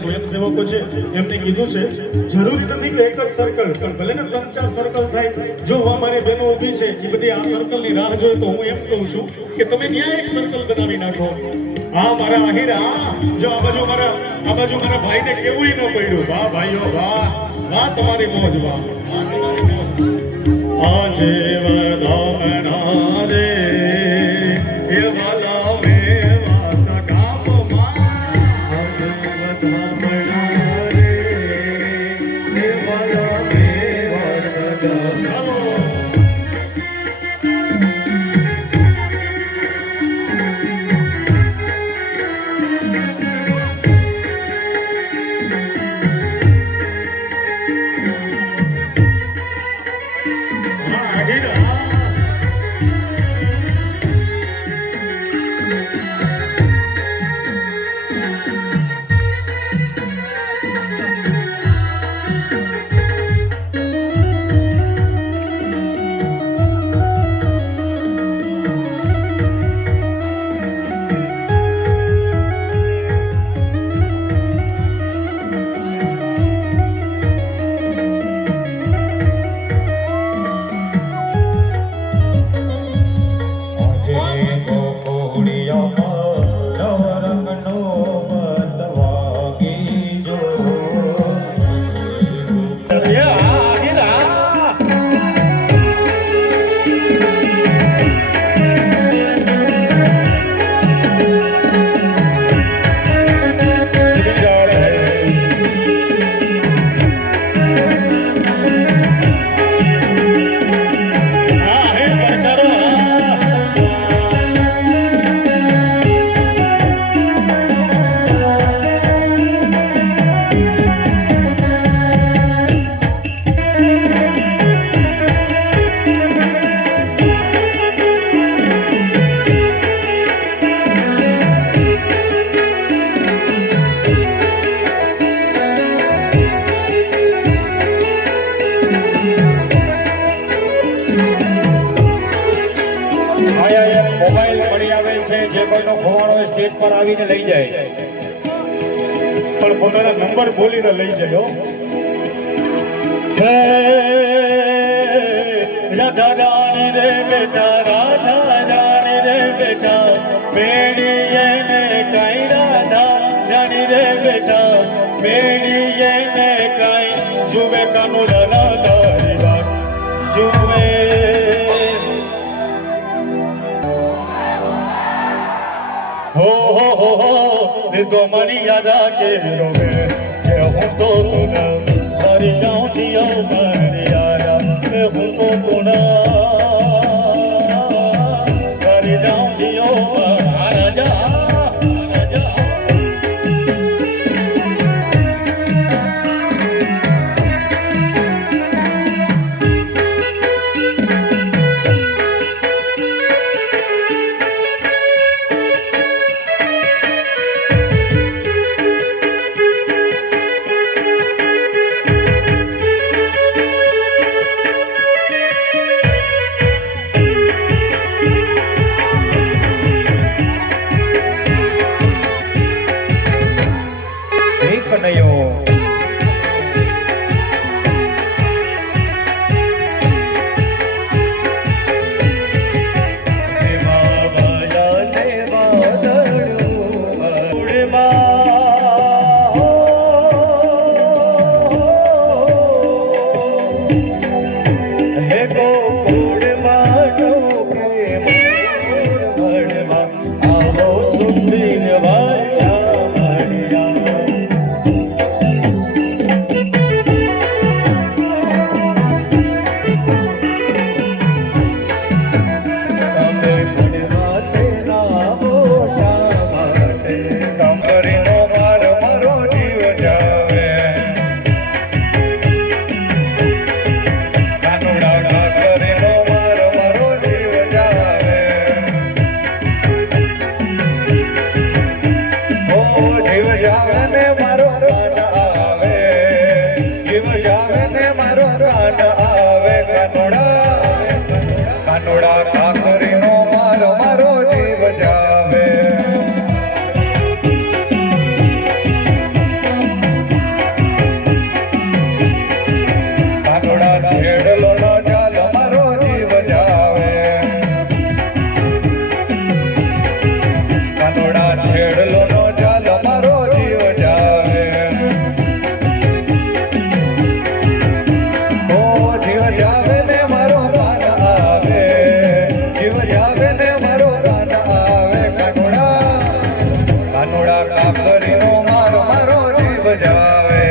સ્વયંસેવકો છે એમને કીધું છે જરૂરી નથી કે એક જ સર્કલ પણ ભલે ને 3-4 સર્કલ થાય જો અમારે બહેનો ઊભી છે એ બધી આ સર્કલની રાહ જોઈ તો હું એમ કહું છું કે તમે ત્યાં એક સર્કલ બનાવી નાખો આ મારા આહિરા જો આ બાજુ મારા ભાઈને કેવું ન પડ્યું વાહ ભાઈઓ વાહ વાહ તમારી મોજ વાહ તમારી મોજ આજે વધામણા રે એ વાલા મે વાસા ગામમાં આજે વધામણા રે એ વાલા મે વાસા ગામમાં મોબાઈલ મળી આવે છે જે કોઈનો ખોવાણો હોય સ્ટેજ પર આવીને લઈ જાય પણ પોતાના નંબર બોલીને લઈ જાય હે રાધા રાણી રે બેટા રાધા રાણી રે બેટા મેળીએ ને કઈ રાધા રાણી રે બેટા મેળીએ ને કઈ જુએ કાનું રાધા વાત જુએ तो मरियादा के रोवे के हूँ तो तुना मर जाऊँ जियो मरियादा के हूँ तो तुना मर जाऊँ जियो राजा વજાવે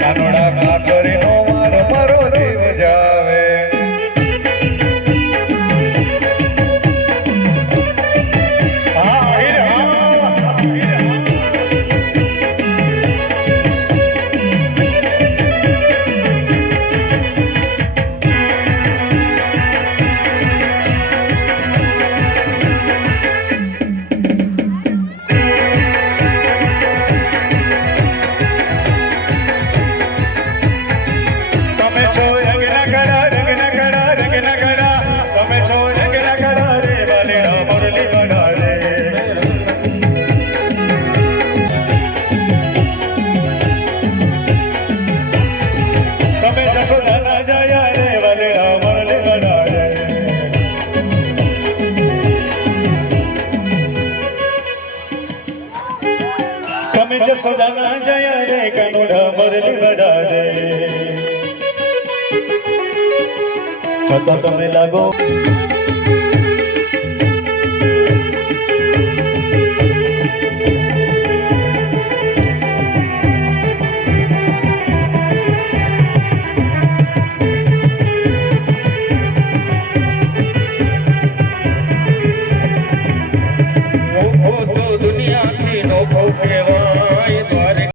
કાનોડા કાકરીનો માર મારો દેવ જાવે તમે જસોદાના જયા રે કાનુડા મરલી વડારે છતાં તમે લાગો